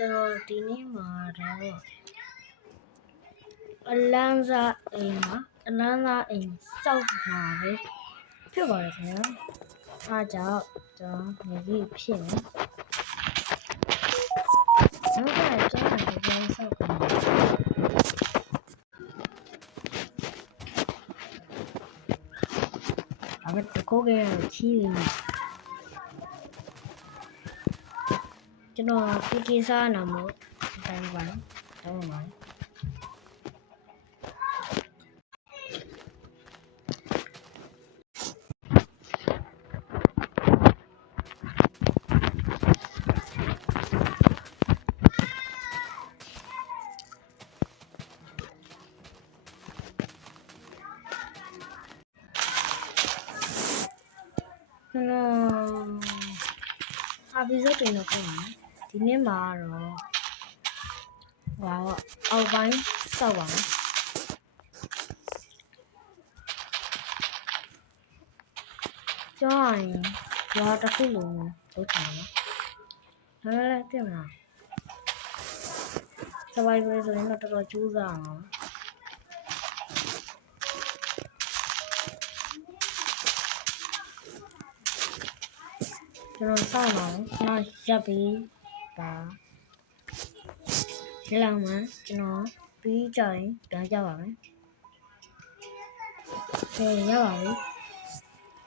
ကျွန်တော်ဒီနေ့မှာတော့အလန်းစားအိမ်မှာအလန်းစားအိမ်စောက်မှာပဲဖြစ်ပါတယ်ခင်ဗျာအားကြောင့်ကျွန်တော်နေပြီးဖြစ်နေနောက်ကကျွန်တော်ဒီလိုစောက်မှာအဲ့ဒါကိုကချီးနေကျွန်တော်ဒီစားနာမို့တိုင်းပါတော့ပါအပီဆိုတင်တော့ပေါ့ဒီနေ့မှာတော့အောက်ပိုင်းစောက်ပါမယ်ကျောင်းရင်ရွာတစ်ခုလုံးလုပ်ချင်တယ်နော်ဒါလည်းသိမလားစပိုင်ပဲဆိုရင်တော့တော်တော်ကြိုးစားအောင်ကျွန်တော်စောင့်ပါဦးနောက်ရပ်ပြီးပါဒီလောက်မှကျွန်တော်ပြီးကြရင်ပြန်ကြပါမယ်ရပါပြီ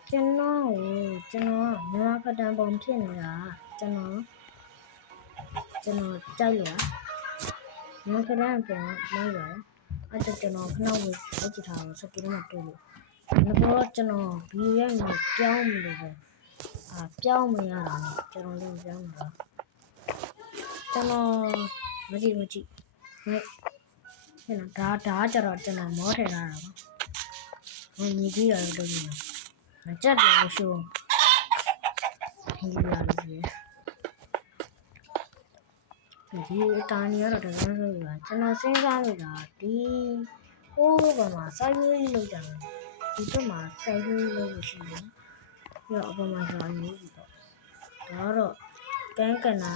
ကျွန်တော်မြန်မာဖတ်တမ်းပုံဖြစ်နေတာကျွန်တော်ကြိုက်လို့မြန်မာဖတ်တမ်းပုံမိုက်ပါတယ်အဲ့ဒါကျွန်တော်ခဏဝေကြည့်ထားအောင်စကိမှာတွေ့လို့တော့ကျွန်တော်ဗီဒီယိုနဲ့ပြောင်းမလို့ပဲပြောင်းမရတာနဲ့ကျွန်တော်လည်းပြောင်းမှာကျွန်တော်မကြည့်ဟဲ့နော်ဒါကြတော့ကျွန်တော်မောထည့်လာတာပါညီကြီးရတော့ဒီမှာမကြက်တယ်လို့ဆိုဒီလာလို့ဒီအတားနေရတော့တကယ်ဆိုပါကျွန်တော်စဉ်းစားနေတာဒီဟိုးကမှစိုက်ရွေးလောက်ကြတယ်ဒီတော့မှစိုက်ရွေးလို့ရှိတယ်ပြီးတော့အပေါ်မှာဆိုအမျိုးကြီးပေါ့ဒါတော့ကန်းကနာ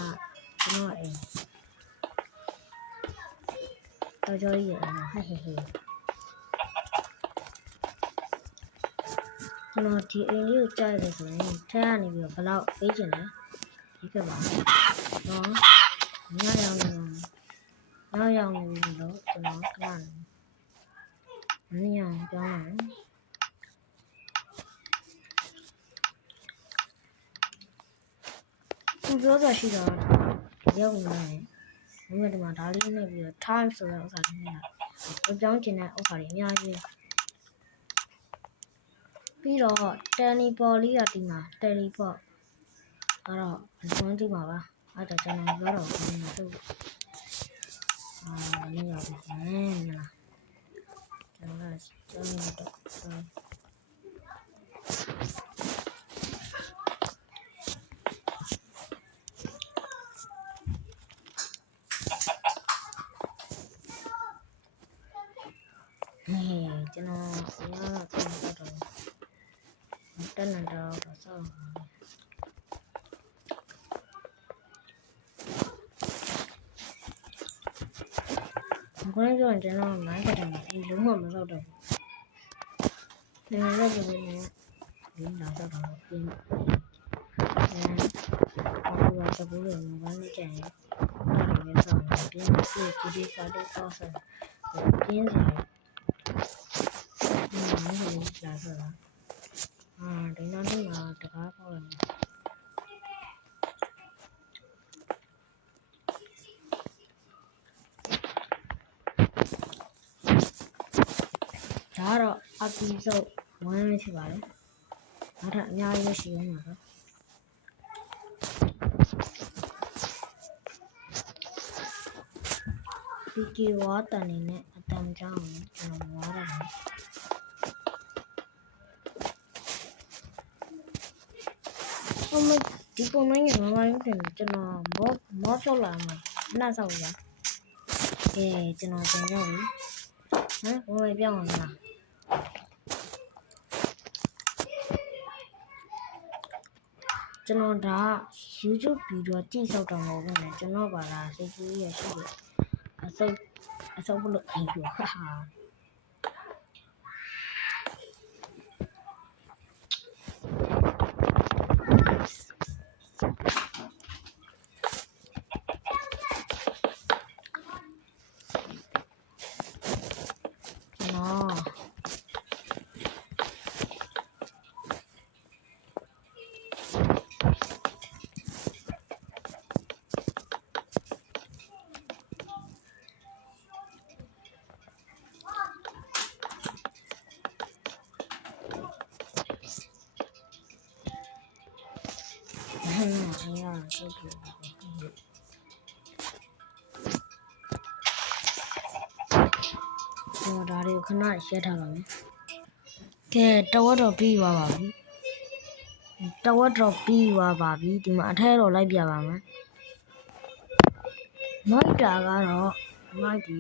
ကျွန်တော်အိမ်တော်တော်ကြီးရဟဲ့ကျွန်တော်ဒီအိမ်လေးကိုကြားရတယ်ဆိုရင်ထဲကနေပြီးတော့ဘလောက်ပေးချင်လဲဒီကပါနော်ညရောက်နေလို့ကျွန်တော်ခဏနေမင်းအောင်ပြောင်းအောင်ပြောတာရှိတော့ရောက်နေတယ်ဒီမှာဒါလေးနဲ့ပြီးတော့ time ဆိုတဲ့ဥစ္စာလေးနဲ့ပြောင်းချင်တဲ့ဥစ္စာတွေအများကြီးပြီးတော့ teleport လေးကဒီမှာ teleport အဲ့တော့အစွမ်းကြည့်ပါပါအဲ့ဒါကျွန်တော်ပြောတော့ဘယ်လိုဆိုမင်းရောက်နေလားကျွန်တော်တော့ကျွန်တော်တက်နေတော့ဆောင်းဘယ်လိုကျွန်တော်မိုင်းတယ်ဒီလုံးဝမလုပ်တော့ဘူးဒီလိုလုပ်နေဒီလာတော့ပြင်းဘာလို့ဘူးလဲဘာလို့ကြံရအောင်လည်းတော့ပြင်းဒီစားတဲ့ဆောင်းပြင်းစားလာဆိုတာဒီနောက်နေ့မှာတကားပေါက်တယ်ဒါတော့အပီဆိုဝမ်းလေးဖြစ်ပါတယ်နောက်ထပ်အများကြီးရှိနေမှာဒီကီဝါတန်နေနဲ့အတန်ကြောင်းကျွန်တော်ဝါရတယ်ဒီပုံမှန်ကမမရုံးတယ်ကျွန်တော်မောဖြုတ်လာမှာနှက်ဆောက်ပါကျွန်တော်ပြန်ရောက်ပြီဘယ်ပြောင်းအောင်လား ကျွန်တော်ဒါ YouTube ဗီဒီယိုကြည့်တော့မဟုတ်ဘူးနဲ့ကျွန်တော်ပါလားစိတ်ကူးရရှိတယ်အစုပ်ဘလို့အိမ်ပြောဟာချင်းရစိတ်ကူးကျွန်တော်ဒါတွေကိုခဏရှင်းထားပါမယ်ကဲတဝက်တော့ပြီးသွားပါပြီတဝက်တော့ပြီးသွားပါပြီဒီမှာအထက်တော့လိုက်ပြပါမယ်မိုက်တာကတော့မိုက်ဒီ